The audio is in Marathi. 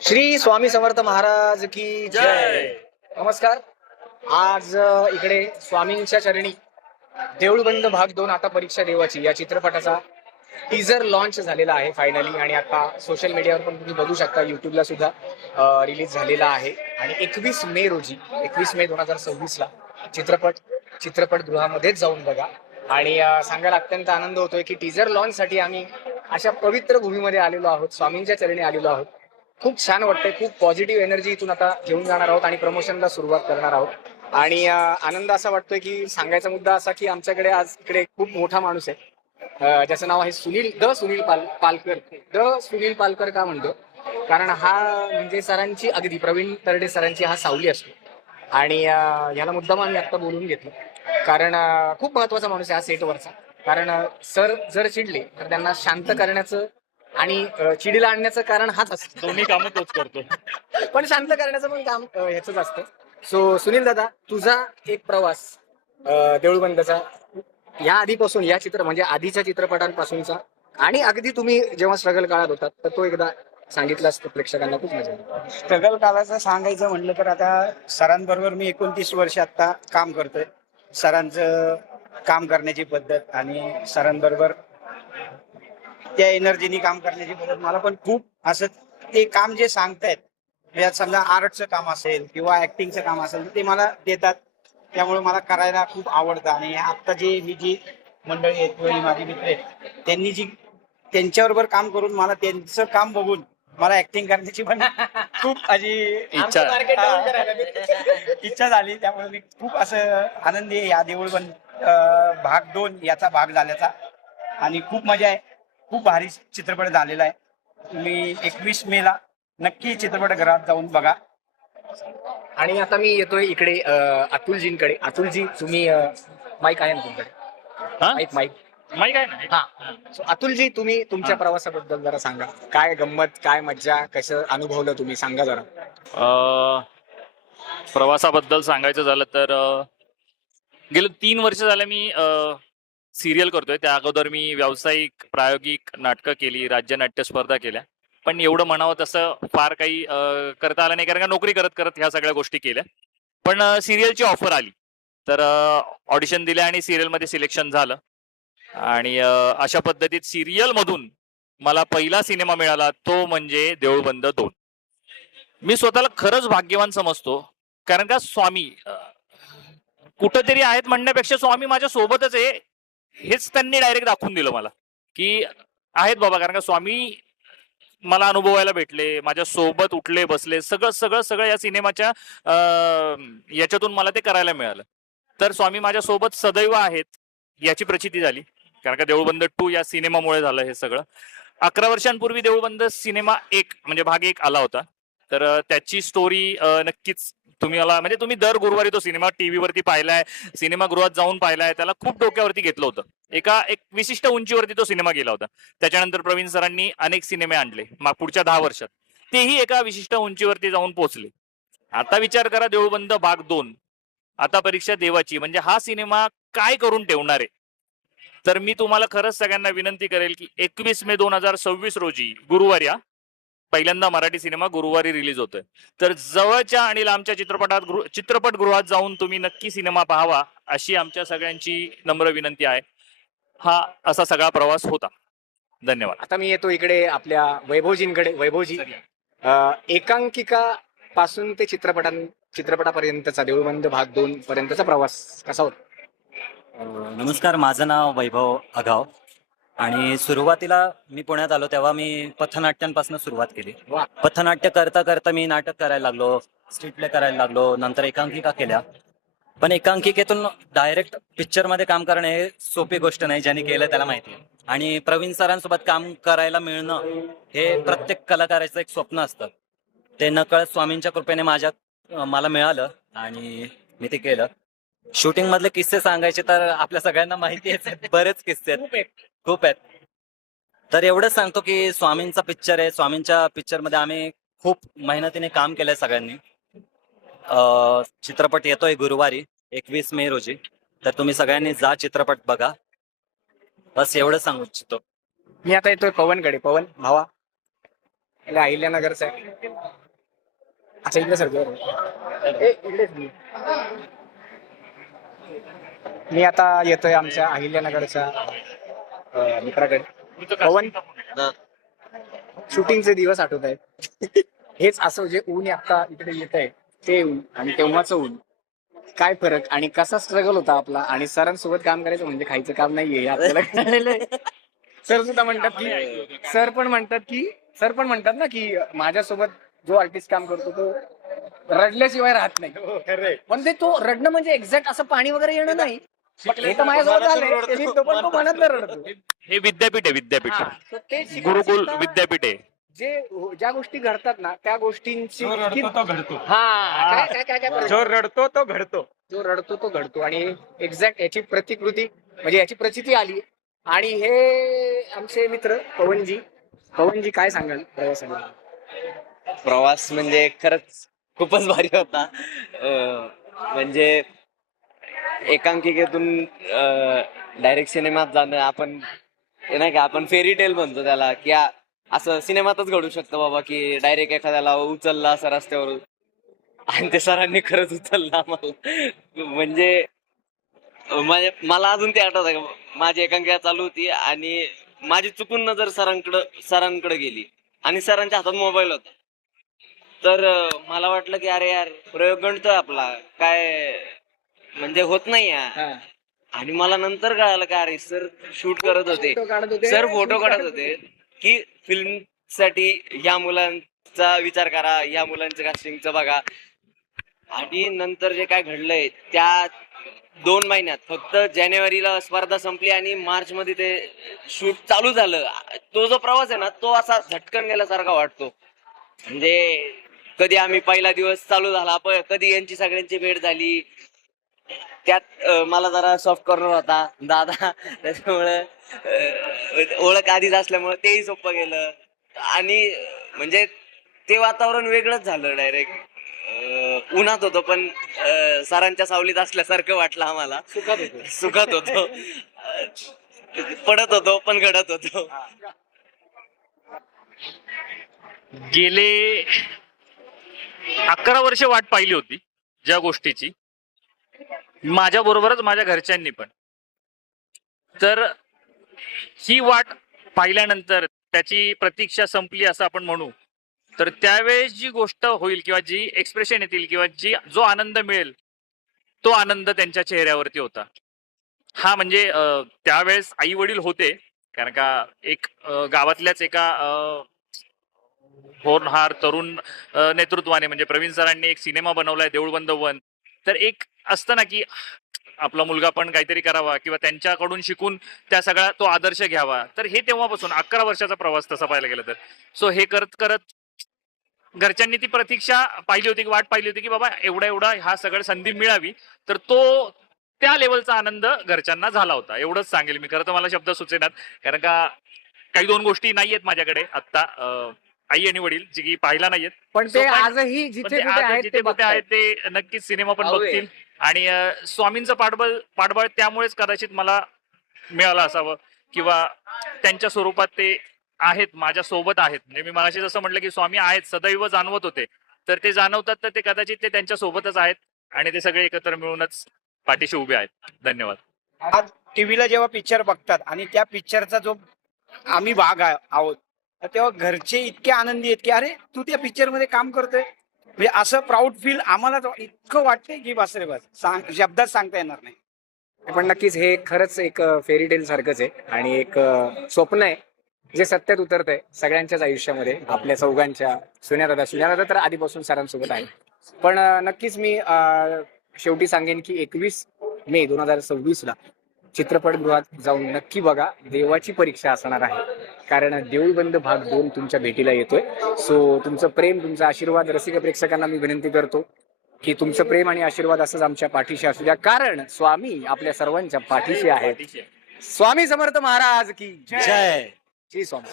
श्री स्वामी समर्थ महाराज की जय. नमस्कार. आज इकडे स्वामींच्या चरणी देऊळबंद भाग 2 आता परीक्षा देवाची या चित्रपटाचा टीजर लॉन्च झालेला आहे फायनली. आणि आता सोशल मीडियावर पण तुम्ही बघू शकता, युट्यूबला सुद्धा रिलीज झालेला आहे. आणि 21 मे 2026 ला चित्रपटगृहामध्येच जाऊन बघा. आणि सांगायला अत्यंत आनंद होतोय की टीजर लॉन्च साठी आम्ही अशा पवित्र भूमीमध्ये आलेलो आहोत, स्वामींच्या चरणी आलेलो आहोत. खूप छान वाटतंय. खूप पॉझिटिव्ह एनर्जी इथून आता घेऊन जाणार आहोत आणि प्रमोशनला सुरुवात करणार आहोत. आणि आनंद असा वाटतोय की सांगायचा मुद्दा असा की आमच्याकडे आज इकडे खूप मोठा माणूस आहे, ज्याचं नाव आहे पालकर. सुनील पालकर का म्हणतो, कारण हा म्हणजे सरांची, अगदी प्रवीण तरडे सरांची हा सावली असतो. आणि याला मुद्दाम आम्ही आता बोलून घेतलं, कारण खूप महत्वाचा माणूस आहे हा सेटवरचा. कारण सर जर चिडले तर त्यांना शांत करण्याचं आणि चिडीला आणण्याचं कारण हाच असतं. दोन्ही कामं तोच करतो. पण शांत करण्याचं पण काम ह्याच असतं. सो सुनील दादा, तुझा एक प्रवास देऊळबंदचा या आधीपासून, या म्हणजे आधीच्या चित्रपटांपासूनचा, आणि अगदी तुम्ही जेव्हा स्ट्रगल काळात होतात तर तो एकदा सांगितलं असतं प्रेक्षकांना, खूप मजा येईल. स्ट्रगल कालाचं सांगायचं म्हटलं तर आता सरांबरोबर मी 29 वर्ष आता काम करतोय. सरांचं काम करण्याची पद्धत आणि सरांबरोबर त्या एनर्जीनी काम करण्याची पद्धत मला पण खूप असं, ते काम जे सांगतायत, यात समजा आर्टचं काम असेल किंवा ऍक्टिंगचं काम असेल ते मला देतात. त्यामुळे मला करायला खूप आवडतं. आणि आता जी मंडळी आहेत किंवा माझे मित्र आहेत, त्यांच्याबरोबर काम करून मला त्यांचं काम बघून मला ऍक्टिंग करण्याची पण खूप अशी इच्छा. इच्छा झाली. त्यामुळे मी खूप असं आनंदी आहे या देऊळबंद भाग 2 याचा भाग झाल्याचा. आणि खूप मजा आहे. खूप भारी चित्रपट झालेला आहे. तुम्ही 21 मे ला नक्की चित्रपटगृहात जाऊन बघा. आणि आता मी येतोय इकडे अतुलजींकडे. अतुलजी, तुम्ही माईक आहे ना तुमच्याकडे? हा? माईक माहिती काय नाही. हा. सो अतुलजी, तुम्ही तुमच्या प्रवासाबद्दल जरा सांगा. काय गंमत, काय मज्जा, कसं अनुभवलं तुम्ही, सांगा जरा. प्रवासाबद्दल सांगायचं झालं तर गेले 3 वर्ष झालं मी सिरियल करतोय. त्या अगोदर मी व्यावसायिक प्रायोगिक नाटकं केली, राज्य नाट्य स्पर्धा केल्या. पण एवढं म्हणावं तसं फार काही करता आलं नाही, कारण का नोकरी करत करत ह्या सगळ्या गोष्टी केल्या. पण सिरियलची ऑफर आली तर ऑडिशन दिले आणि सिरियलमध्ये सिलेक्शन झालं. आणि अशा पद्धतीत सिरियल मधून मला पहिला सिनेमा मिळाला, तो म्हणजे देऊळबंद 2. मी स्वतःला खरंच भाग्यवान समजतो, कारण का स्वामी कुठंतरी आहेत म्हणण्यापेक्षा स्वामी माझ्या सोबतच आहे हेच त्यांनी डायरेक्ट दाखवून दिलं मला, की आहेत बाबा. कारण का स्वामी मला अनुभवायला भेटले, माझ्या सोबत उठले बसले, सगळं सगळं सगळं या सिनेमाच्या याच्यातून मला ते करायला मिळालं. तर स्वामी माझ्या सोबत सदैव आहेत याची प्रचिती झाली. कारण का देऊळबंद 2 या सिनेमामुळे झालं हे सगळं. 11 वर्षांपूर्वी देऊळबंद सिनेमा 1 म्हणजे भाग 1 आला होता. तर त्याची स्टोरी नक्कीच तुम्ही म्हणजे तुम्ही दर गुरुवारी तो सिनेमा टीव्ही वरती पाहिलाय, सिनेमागृहात जाऊन पाहिलाय. त्याला खूप डोक्यावरती घेतलं होतं. एक विशिष्ट उंचीवरती तो सिनेमा गेला होता. त्याच्यानंतर प्रवीण सरांनी अनेक सिनेमे आणले पुढच्या 10 वर्षात, तेही एका विशिष्ट उंचीवरती जाऊन पोहोचले. आता विचार करा, देऊळबंद भाग 2 आता परीक्षा देवाची, म्हणजे हा सिनेमा काय करून ठेवणार आहे. तर मी तुम्हाला खरंच सगळ्यांना विनंती करेल की 21 मे 2026 रोजी गुरुवारी, पहिल्यांदा मराठी सिनेमा गुरुवारी रिलीज होतोय. तर जवळच्या आणि लांबच्या चित्रपटगृहात जाऊन तुम्ही नक्की सिनेमा पाहावा, अशी आमच्या सगळ्यांची नम्र विनंती आहे. हा असा सगळा प्रवास होता. धन्यवाद. आता मी येतो इकडे आपल्या वैभवजींकडे. वैभवजी, एकांकिका पासून ते चित्रपटापर्यंतचा देऊळबंद भाग 2 पर्यंतचा प्रवास कसा होता? नमस्कार, माझं नाव वैभव अगाव. आणि सुरुवातीला मी पुण्यात आलो तेव्हा मी पथनाट्यांपासून सुरुवात केली. वा. पथनाट्य करता करता मी नाटक करायला लागलो, स्ट्रीट प्ले करायला लागलो, नंतर एकांकिका केल्या. पण एकांकिकेतून डायरेक्ट पिक्चरमध्ये काम करणं हे सोपी गोष्ट नाही, ज्यांनी केलं त्याला माहिती आहे. आणि प्रवीण सरांसोबत काम करायला मिळणं हे प्रत्येक कलाकाराचं एक स्वप्न असतं. ते नकळत स्वामींच्या कृपेने मला मिळालं आणि मी ते केलं. शूटिंग मधले किस्से सांगायचे तर आपल्या सगळ्यांना माहिती आहे, बरेच किस्से आहेत, खूप आहेत. तर एवढंच सांगतो की स्वामींचा पिक्चर आहे. स्वामींच्या पिक्चर मध्ये आम्ही खूप मेहनतीने काम केलंय सगळ्यांनी. चित्रपट येतोय गुरुवारी 21 मे रोजी. तर तुम्ही सगळ्यांनी जा, चित्रपट बघा. बस एवढं सांगू इच्छितो. मी आता येतोय पवनकडे. पवन भावा, એટલે अहिल्यानगरचा आहे. अच्छा इकडे सर मी आता येतोय आमच्या अहिल्यानगरच्या मित्राकडे. पवन, शूटिंगचे दिवस आठवत आहेत. हेच असं जे ऊन आता इकडे येत आहे ते ऊन आणि तेव्हाचं ऊन, काय फरक आणि कसा स्ट्रगल होता आपला. आणि सरांसोबत काम करायचं म्हणजे खायचं काम नाहीये हे आपल्याला कळलेलं आहे. सर सुद्धा म्हणतात की सर पण म्हणतात ना की माझ्यासोबत जो आर्टिस्ट काम करतो तो रडल्याशिवाय राहत नाही. पण ते तो रडणं म्हणजे एक्झॅक्ट असं पाणी वगैरे येणं नाही. हे तर माझ्यासोबत झालंय, पण तो मनात रडतो. हे विद्यापीठ आहे, विद्यापीठ हा, तर ते गुरुकुल शिकता- विद्यापीठ आहे. ज्या गोष्टी घडतात ना त्या गोष्टींची जो रडतो तो घडतो. हा काय काय काय काय जो रडतो तो घडतो. जो रडतो तो घडतो. आणि एक्झॅक्ट याची प्रतिकृती म्हणजे याची प्रचिती आली. आणि हे आमचे मित्र पवनजी काय सांगाल प्रवासाबद्दल? प्रवास म्हणजे खरंच खूपच भारी होता. म्हणजे एकांकिकेतून डायरेक्ट सिनेमात जाणं, आपण हे नाही का, आपण फेरी टेल म्हणतो त्याला, की असं सिनेमातच घडू शकतं बाबा, की डायरेक्ट एखाद्याला उचलला असं रस्त्यावरून आणि ते सरांनी खरंच उचलला आम्हाला. म्हणजे मला अजून ते आठवत आहे, माझी एकांकिका चालू होती आणि माझी चुकून नजर सरांकडे गेली आणि सरांच्या हातात मोबाईल होता. तर मला वाटलं की अरे यार, प्रयोग गणतोय आपला, काय म्हणजे होत नाही यार. आणि मला नंतर कळालं की अरे सर शूट करत होते, सर फोटो काढत होते, की फिल्म साठी या मुलांचा विचार करा, या मुलांचं कास्टिंगचं बघा. आणि नंतर जे काय घडलंय त्या 2 महिन्यात, फक्त जानेवारीला स्पर्धा संपली आणि मार्च मध्ये ते शूट चालू झालं. तो जो प्रवास आहे ना, तो असा झटकन गेल्यासारखा वाटतो. म्हणजे कधी आम्ही पहिला दिवस चालू झाला, कधी यांची सगळ्यांची भेट झाली. त्यात मला जरा सॉफ्ट कॉर्नर होता दादा, त्याच्यामुळे ओळख आधीच असल्यामुळे तेही सोपं गेलं. आणि म्हणजे ते वातावरण वेगळंच झालं. डायरेक्ट उन्हात होतो पण सरांच्या सावलीत असल्यासारखं वाटलं आम्हाला. सुखात होतो, पडत होतो पण घडत होतो. गेले 11 वर्ष वाट पाहिली होती ज्या गोष्टीची, माझ्या बरोबरच माझ्या घरच्यांनी पण. तर ही वाट पाहिल्यानंतर त्याची प्रतीक्षा संपली असं आपण म्हणू. तर त्यावेळेस जी गोष्ट होईल किंवा जी एक्सप्रेशन येतील किंवा जो आनंद मिळेल, तो आनंद त्यांच्या चेहऱ्यावरती होता. हा म्हणजे त्यावेळेस आई वडील होते, कारण का एक गावातल्याच एका होरहार तरुण नेतृत्वाने, म्हणजे प्रवीण सरांनी एक सिनेमा बनवलाय देऊळबंद 1. तर एक असतं ना की आपला मुलगा पण काहीतरी करावा किंवा त्यांच्याकडून शिकून त्या सगळा तो आदर्श घ्यावा. तर हे तेव्हापासून 11 वर्षाचा प्रवास तसा पाहायला गेला तर. सो हे करत करत घरच्यांनी ती प्रतीक्षा पाहिली होती, की वाट पाहिली होती की बाबा एवढा ह्या सगळ्या संधी मिळावी. तर तो त्या लेवलचा आनंद घरच्यांना झाला होता. एवढंच सांगेल मी. खरं तर मला शब्द सुचेनात, कारण का काही 2 गोष्टी नाहीयेत माझ्याकडे आत्ता, आई आणि वडील, जी की पाहिला नाहीयेत. पण ते So, पण- आजही पण जिथे ते कुठे आज आहेत जिथे ते कुठे आहेत बघतायत. ते नक्कीच सिनेमा पण आवडे. बघतील. आणि स्वामींचं पाठबळ त्यामुळेच कदाचित मला मिळालं असावं, किंवा त्यांच्या स्वरूपात ते आहेत, माझ्या सोबत आहेत. म्हणजे मी मगाशी जसं म्हटलं की स्वामी आहेत, सदैव जाणवत होते. तर ते जाणवतात, तर ते कदाचित ते त्यांच्या सोबतच आहेत आणि ते सगळे एकत्र मिळूनच पाठीशी उभे आहेत. धन्यवाद. आज टीव्हीला जेव्हा पिक्चर बघतात आणि त्या पिक्चरचा जो आम्ही भाग आहोत, तर तेव्हा घरचे इतके आनंदी आहेत की अरे तू त्या पिक्चर मध्ये काम करतोय. म्हणजे असं प्राऊड फील आम्हाला इतकं वाटतंय की बस रे बस, शब्दात सांगता येणार नाही. पण नक्कीच हे खरंच एक फेरी टेल सारखंच आहे आणि एक स्वप्न आहे जे सत्यात उतरत आहे सगळ्यांच्याच आयुष्यामध्ये. आपल्या चौघांच्या, सुन्यादादा तर आधीपासून सरांसोबत आहे. पण नक्कीच मी शेवटी सांगेन की 21 मे 2026 चित्रपटगृहात जाऊन नक्की बघा. देवाची परीक्षा असणार आहे, कारण देऊळबंद भाग 2 तुमच्या भेटीला येतोय. सो तुमचं प्रेम, तुमचा आशीर्वाद रसिक प्रेक्षकांना मी विनंती करतो की तुमचं प्रेम आणि आशीर्वाद असंच आमच्या पाठीशी असू द्या, कारण स्वामी आपल्या सर्वांच्या पाठीशी आहेत. स्वामी समर्थ महाराज की जय. जय स्वामी.